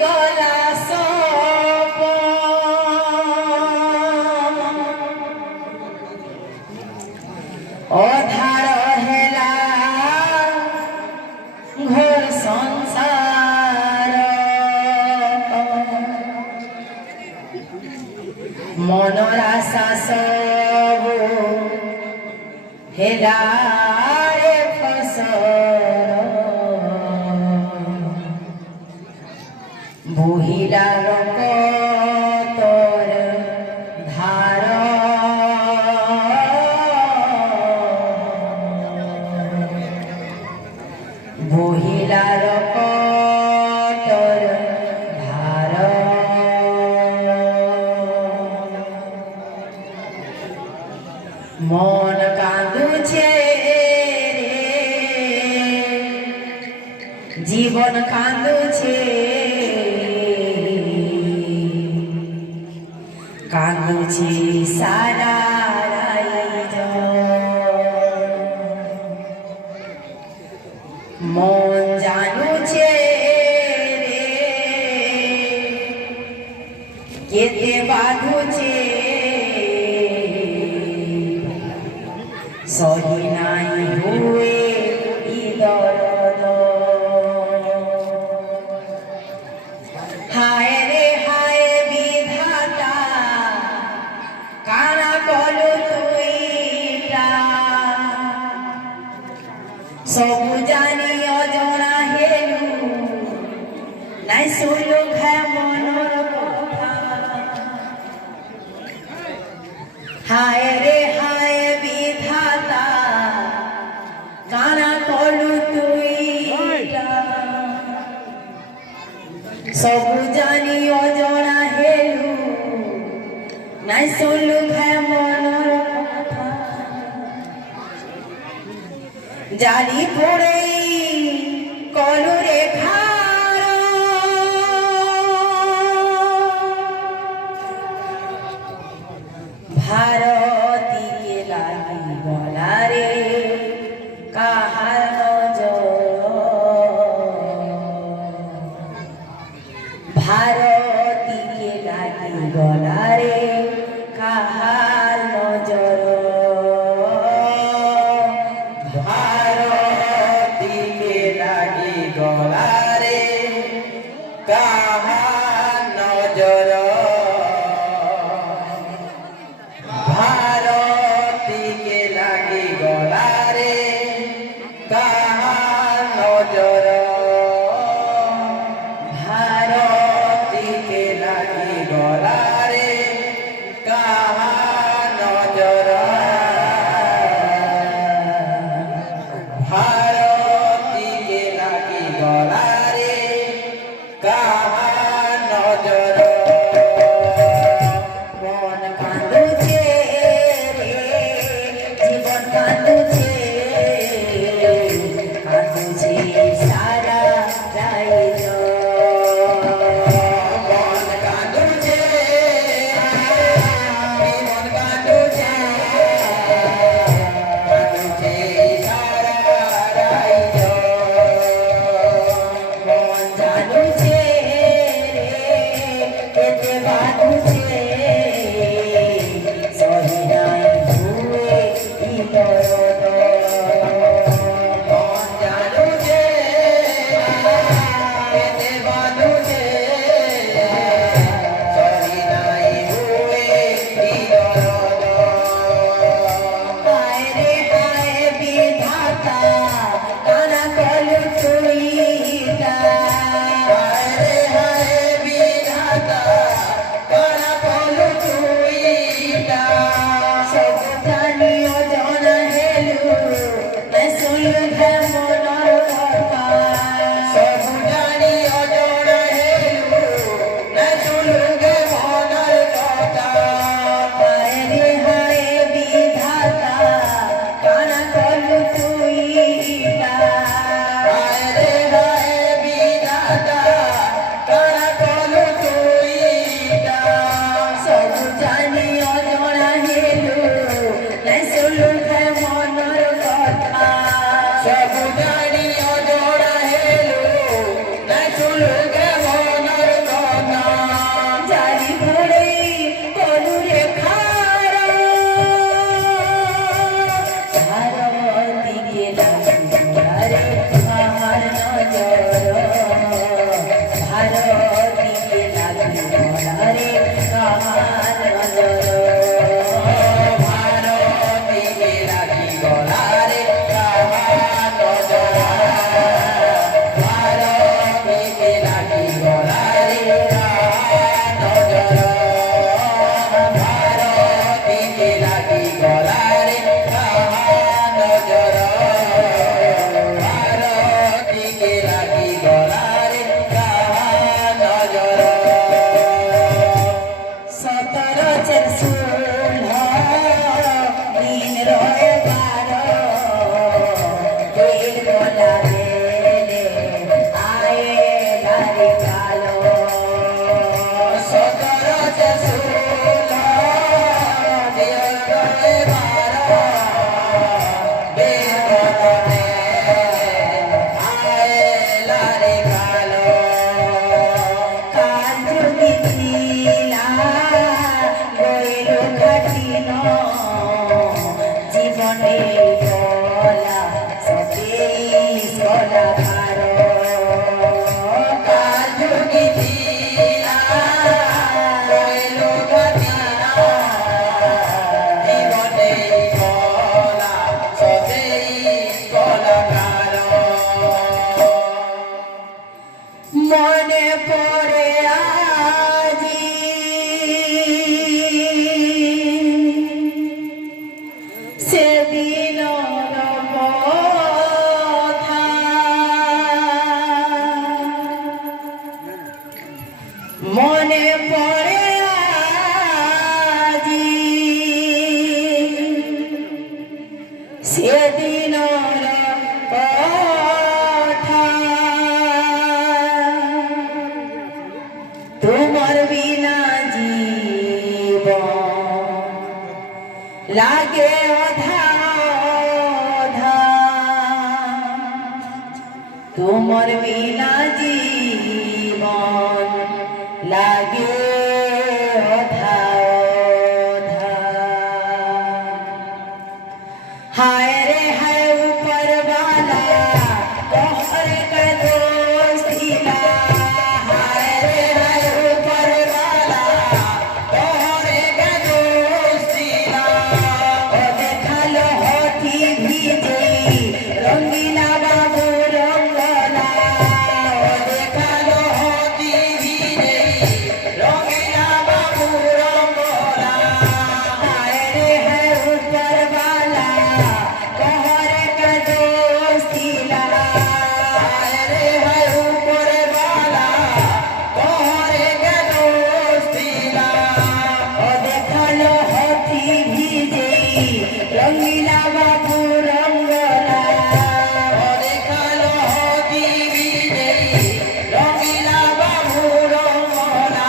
गला सब अधार हेला घोर संसार मनर आशा सब हेला रे फसर বহিলা রকতর ধার বহিলা রকতর ধার মন কাঁদুছে জীবন কাঁদুছে কাঁদুছে সারা মন জানুছে রে কেতে বাঁধুছে সহি নাই হুয়ে ইদরদ হায় রে হায় বিধাতা কানা কলু তুইটা সবু জানি অজনা হেলু নাই শুনলু ঘায় মনর কথা হায় রে হায় বিধাতা কানা কলু তুইটা সবু জানি অজনা হেলু নাই শুনলু ঘায় মনর কথা জালি পড়ে কলু রেখার ভারতীকে লাগি গলারে কাহার নজর ভারতীকে লাগি গলারে কাহার নজর भारतीके लागी गलारे काहार नजर भारतीके लागी गलारे काहार नजर भारतीके लागी गलारे काहार नजर भारतीके लागी गलारे काहार ଗଲାରେ ନଜର ଭାରତୀକେ ଲାଗି ଗଲାରେ ନଜର ଭାରତୀକେ ଲାଗି ଗଲାରେ ନଜର সতর চের ষোল দিন রয়ে বার দিন বলা বেলে আয়ে লারি কালো সতর যে ষোল দিন রয়ে বার বেদনে আয়ে লারে কালো কাল যদি ছিলা গইল খাটিন জীবনে গলা সতেই গলা ভার কাল যোগী দিলা রইল গদিনা জীবনে গলা সতেই গলা কালো মনে পড়ে আজি সেদিন কথা মনে পড়ে আজি সেদিন কথা তোমার বিনা জীবন লাগে অধা অধা তোমার বিনা জীবন লাগে অধা অধা हाय रे हाय ऊपर वाला तोहर का दोस्त दिला हाय रे हाय ऊपर वाला तोहर का दोस्त दिला ओ देखा लो होठी भीजे रंगीला बाबू रंगला ओ देखा लो होठी भीजे रंगीला बाबू रंगला हाय रे हाय ऊपर वाला तोहर का दोस्त दिला हाय रे हाय ऊपर वाला तोहर के दोस्त दिला ओ देखा लो होठी भीजे रंगीला बाबू रंगला ওরে কালো দিবিরে রঙিলা বাবু রঙলা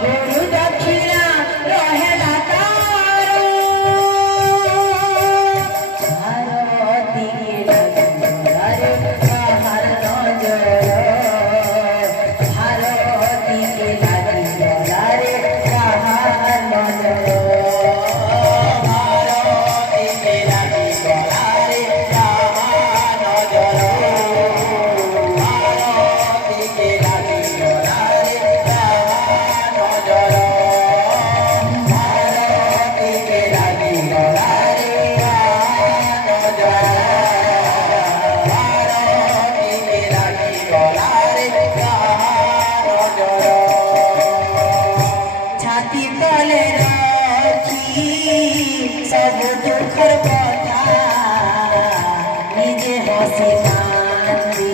গুরু দক্ষিণা রহে দাতারো ভারতী গলারে কাহার নজর ভারতী লাগি গলারে কাহার নজর ভারতীকে লাগি গলারে কাহা নজর ভারতীকে লাগি গলারে কাহা নজর ভারতীকে লাগি গলারে কাহা নজর ভারতীকে লাগি গলারে কাহা নজর ছাতি তলে রাখি সব দুঃখর কথা নিজে হসি কান্দি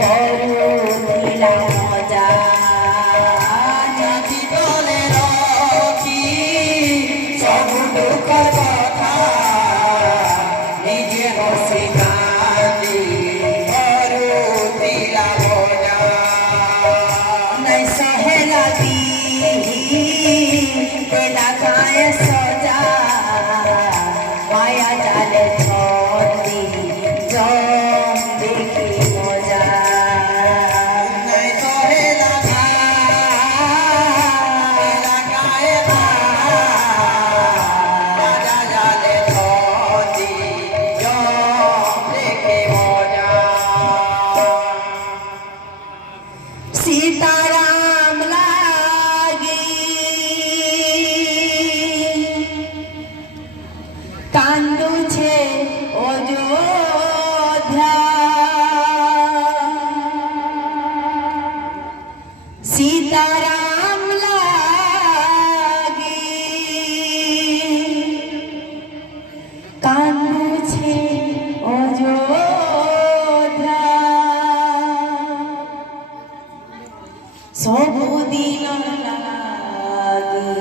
করুলা মজা জাতি তলে রখি সবু দুঃখর কথা নিজে হসি কান্দি করুতিলা মজা নাই সহে লাগি তেলা গায়ে সজা মায়া জালে ছন্দি জম দেখি মজা নাই তরে লাগা লাগায়ে রাজা জালে ছদি জম দেখে মজা सीताराम लागी कांदू छे अयोध्या सीताराम लागे कांदुछे अयोध्या सबुदिन लागे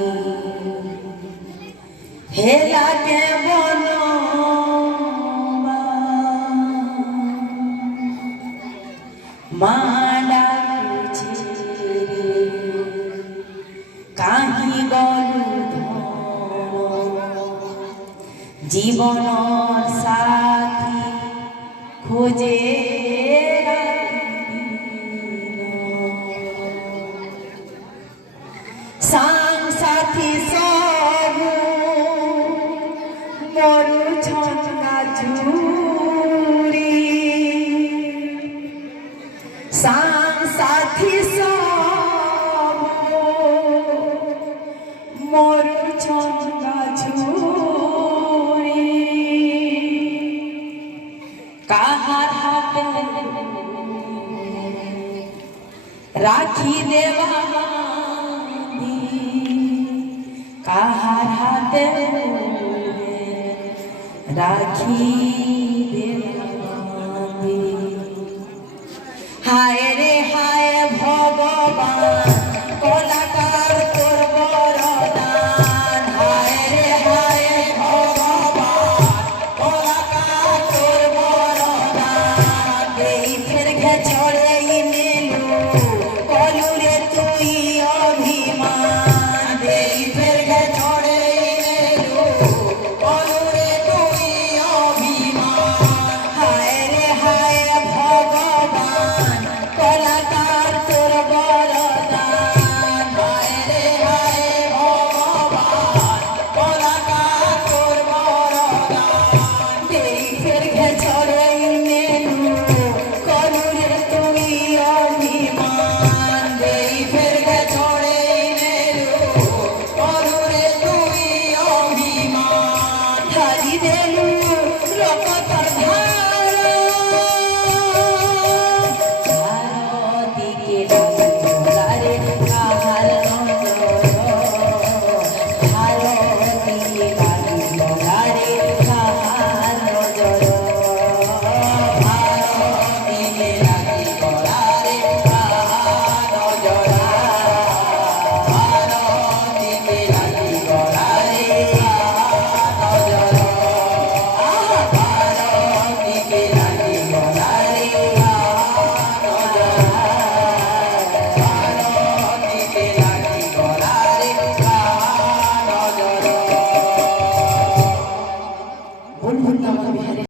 हेला के बनवा माला কাহি গলু জীবনৰ সাথী খোঁজে সাং সাথী সবু মরু ছন্না ঝুরি সাং সাথী মরু ছন্না ঝুরি কাহার হাতে রাখি দেবা কাহার হাতে রাখি দেবা